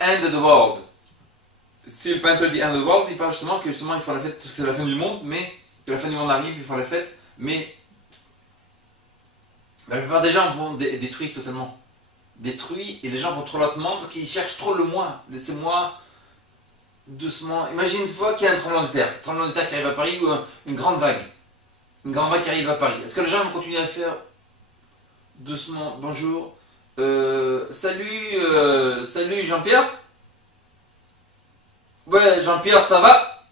End of the world. Si le peintre dit End of the world, il parle justement que justement il faut la fête parce que c'est la fin du monde, mais que la fin du monde arrive, il faut la fête, mais la plupart des gens vont détruire totalement. Détruits, et les gens vont trop lentement, donc ils cherchent trop le moi. Laissez-moi doucement. Imagine une fois qu'il y a un tremblement de terre qui arrive à Paris ou une grande vague. Une grande vague qui arrive à Paris. Est-ce que les gens vont continuer à faire doucement, bonjour, salut Jean-Pierre? Ouais, Jean-Pierre, ça va?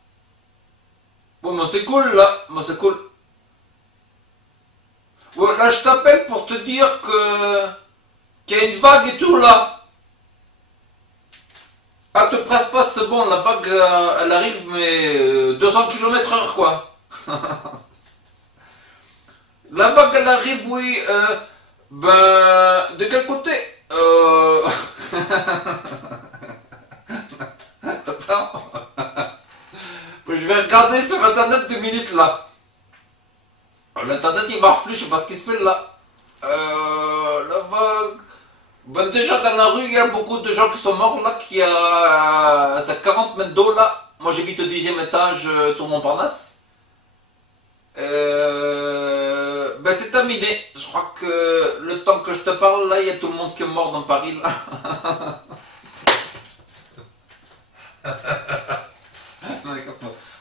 Bon, moi c'est cool là, moi c'est cool. Ouais, là je t'appelle pour te dire qu'il y a une vague et tout là. Ah, te presse pas, c'est bon, la vague elle arrive, mais 200 km/h quoi. La vague elle arrive, oui, ben, de quel côté? Attends. Je vais regarder sur internet 2 minutes là. L'internet il marche plus, je sais pas ce qui se fait là. La vague. Ben déjà dans la rue il y a beaucoup de gens qui sont morts là, qui a c'est 40 mètres d'eau là. Moi j'habite au 10e étage, Tour Montparnasse. Ben c'est terminé. Je crois que le temps que je te parle là, il y a tout le monde qui est mort dans Paris là.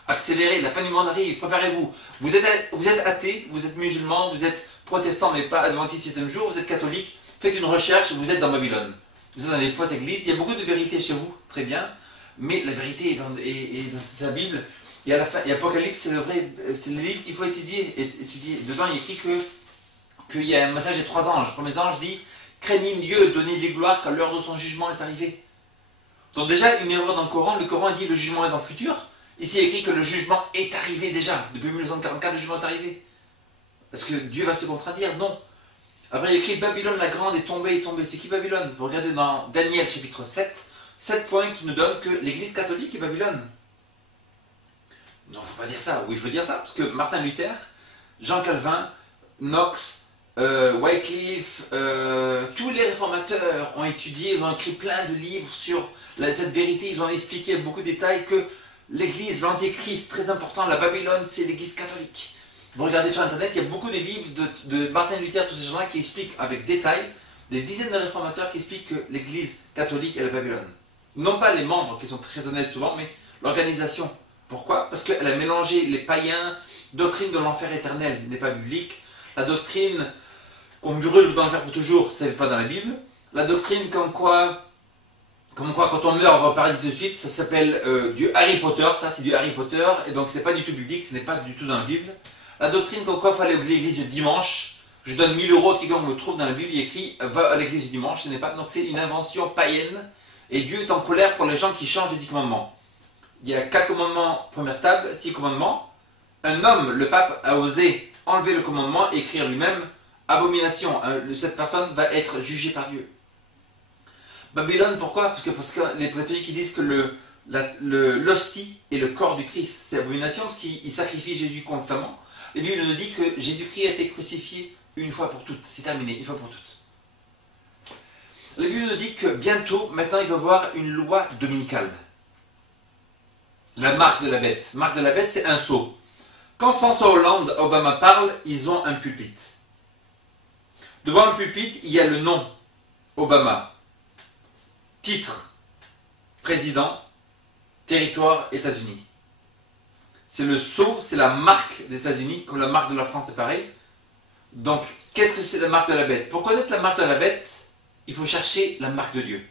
Accélérez, la fin du monde arrive, préparez-vous. Vous êtes athée, vous êtes musulman, vous êtes protestant mais pas adventiste du 7e jour, vous êtes catholique, faites une recherche, vous êtes dans Babylone. Vous êtes dans des fausses églises, il y a beaucoup de vérité chez vous, très bien, mais la vérité est dans sa Bible. Et à la fin, et Apocalypse, c'est le livre qu'il faut étudier. Dedans, il écrit qu'il y a un message des 3 anges. Le premier ange dit, craignez Dieu, donnez-lui gloire, car l'heure de son jugement est arrivée. Donc déjà, une erreur dans le Coran dit le jugement est dans le futur. Ici, il est écrit que le jugement est arrivé déjà. Depuis 1944, le jugement est arrivé. Est-ce que Dieu va se contradire? Non. Après, il est écrit Babylone la grande est tombée, est tombée. C'est qui Babylone? Vous regardez dans Daniel chapitre 7 points qui nous donnent que l'église catholique est Babylone. Non, il ne faut pas dire ça. Oui, il faut dire ça, parce que Martin Luther, Jean Calvin, Knox, Wycliffe, tous les réformateurs ont étudié, ils ont écrit plein de livres sur cette vérité, ils ont expliqué avec beaucoup de détails que l'église, l'antéchrist, très important, la Babylone, c'est l'église catholique. Vous regardez sur internet, il y a beaucoup de livres de Martin Luther, tous ces gens-là qui expliquent avec détail, des dizaines de réformateurs qui expliquent que l'église catholique est la Babylone. Non pas les membres qui sont très honnêtes souvent, mais l'organisation. Pourquoi? Parce qu'elle a mélangé les païens, doctrine de l'enfer éternel n'est pas biblique, la doctrine qu'on brûle dans l'enfer pour toujours, c'est pas dans la Bible, la doctrine comme quoi quand on meurt on va au paradis tout de suite, ça s'appelle du Harry Potter, ça c'est du Harry Potter, et donc c'est pas du tout biblique, ce n'est pas du tout dans la Bible. La doctrine comme quoi il faut aller à l'église du dimanche, je donne 1000 € à quiconque me trouve dans la Bible, il écrit va à l'église du dimanche, ce n'est pas, donc c'est une invention païenne, et Dieu est en colère pour les gens qui changent les 10 commandements. Il y a 4 commandements, première table, 6 commandements. Un homme, le pape, a osé enlever le commandement et écrire lui-même abomination. Cette personne va être jugée par Dieu. Babylone, pourquoi? Parce que les catholiques disent que l'hostie est le corps du Christ. C'est abomination parce qu'il sacrifie Jésus constamment. Et lui, il nous dit que Jésus-Christ a été crucifié une fois pour toutes. C'est terminé, une fois pour toutes. La Bible nous dit que bientôt, maintenant, il va y avoir une loi dominicale. La marque de la bête. Marque de la bête, c'est un sceau. Quand François Hollande, Obama parle, ils ont un pupitre. Devant le pupitre, il y a le nom Obama. Titre, président, territoire, États-Unis. C'est le sceau, c'est la marque des États-Unis, comme la marque de la France, c'est pareil. Donc, qu'est-ce que c'est la marque de la bête? Pour connaître la marque de la bête, il faut chercher la marque de Dieu.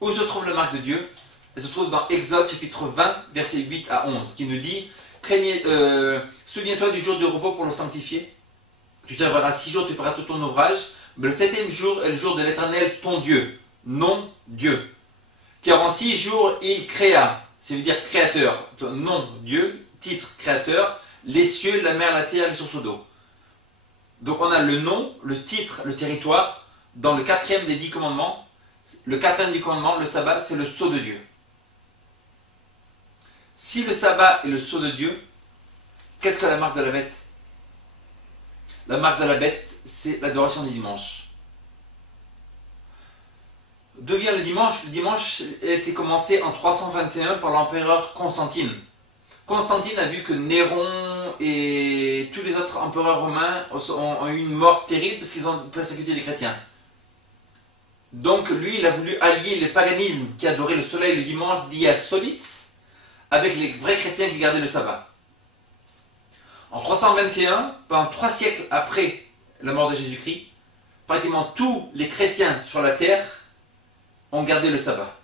Où se trouve la marque de Dieu? Elle se trouve dans Exode chapitre 20, versets 8 à 11, qui nous dit souviens-toi du jour de repos pour le sanctifier. Tu travailleras 6 jours, tu feras tout ton ouvrage. Mais le 7e jour est le jour de l'Éternel, ton Dieu. Non Dieu. Car en 6 jours, il créa, c'est-à-dire créateur. Non Dieu, titre créateur, les cieux, la mer, la terre, les sources d'eau. Donc on a le nom, le titre, le territoire, dans le 4e des 10 commandements. Le 4e du commandement, le sabbat, c'est le sceau de Dieu. Si le sabbat est le sceau de Dieu, qu'est-ce que la marque de la bête? La marque de la bête, c'est l'adoration du dimanche. D'où vient le dimanche? Le dimanche a été commencé en 321 par l'empereur Constantine. Constantine a vu que Néron et tous les autres empereurs romains ont eu une mort terrible parce qu'ils ont persécuté les chrétiens. Donc lui, il a voulu allier le paganisme qui adorait le soleil le dimanche, dia solis, avec les vrais chrétiens qui gardaient le sabbat. En 321, pendant 3 siècles après la mort de Jésus-Christ, pratiquement tous les chrétiens sur la terre ont gardé le sabbat.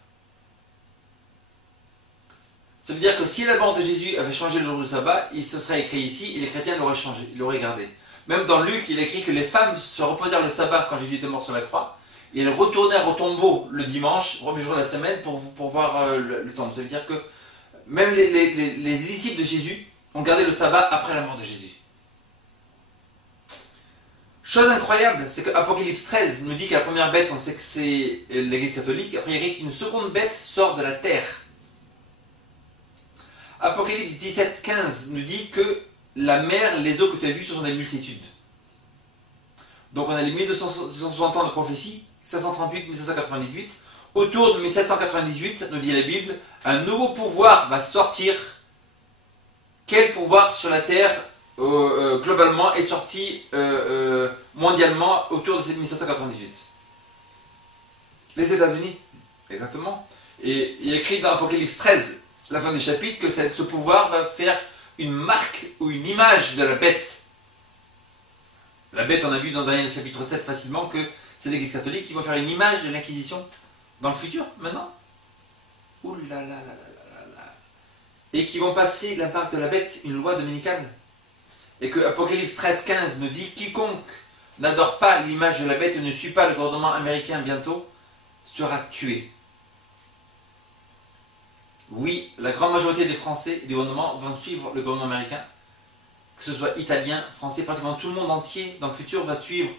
Ça veut dire que si la mort de Jésus avait changé le jour du sabbat, il se serait écrit ici et les chrétiens l'auraient changé, l'auraient gardé. Même dans Luc, il est écrit que les femmes se reposèrent le sabbat quand Jésus était mort sur la croix et elles retournèrent au tombeau le dimanche, premier jour de la semaine, pour voir le tombe. Ça veut dire que même les disciples de Jésus ont gardé le sabbat après la mort de Jésus. Chose incroyable, c'est que Apocalypse 13 nous dit que la première bête, on sait que c'est l'Église catholique, après il écrit qu'une seconde bête sort de la terre. Apocalypse 17, 15 nous dit que la mer, les eaux que tu as vues, ce sont des multitudes. Donc on a les 1260 ans de prophétie, 538-1798. Autour de 1798, nous dit la Bible, un nouveau pouvoir va sortir. Quel pouvoir sur la terre globalement est sorti mondialement autour de 1798? Les États-Unis, exactement. Et il est écrit dans Apocalypse 13, la fin du chapitre, que ce pouvoir va faire une marque ou une image de la bête. La bête, on a vu dans Daniel chapitre 7 facilement que c'est l'Église catholique qui va faire une image de l'Inquisition dans le futur, maintenant. Ouh là là là là là là. Et qui vont passer la marque de la bête, une loi dominicale. Et que Apocalypse 13, 15 nous dit quiconque n'adore pas l'image de la bête et ne suit pas le gouvernement américain bientôt sera tué. Oui, la grande majorité des Français et des gouvernements vont suivre le gouvernement américain, que ce soit italien, français, pratiquement tout le monde entier dans le futur va suivre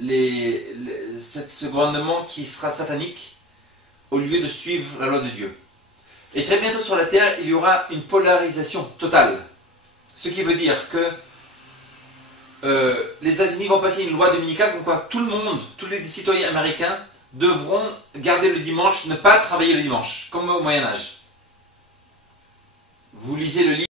ce gouvernement qui sera satanique au lieu de suivre la loi de Dieu. Et très bientôt sur la terre, il y aura une polarisation totale. Ce qui veut dire que les États-Unis vont passer une loi dominicale comme quoi tout le monde, tous les citoyens américains devront garder le dimanche, ne pas travailler le dimanche, comme au Moyen-Âge. Vous lisez le livre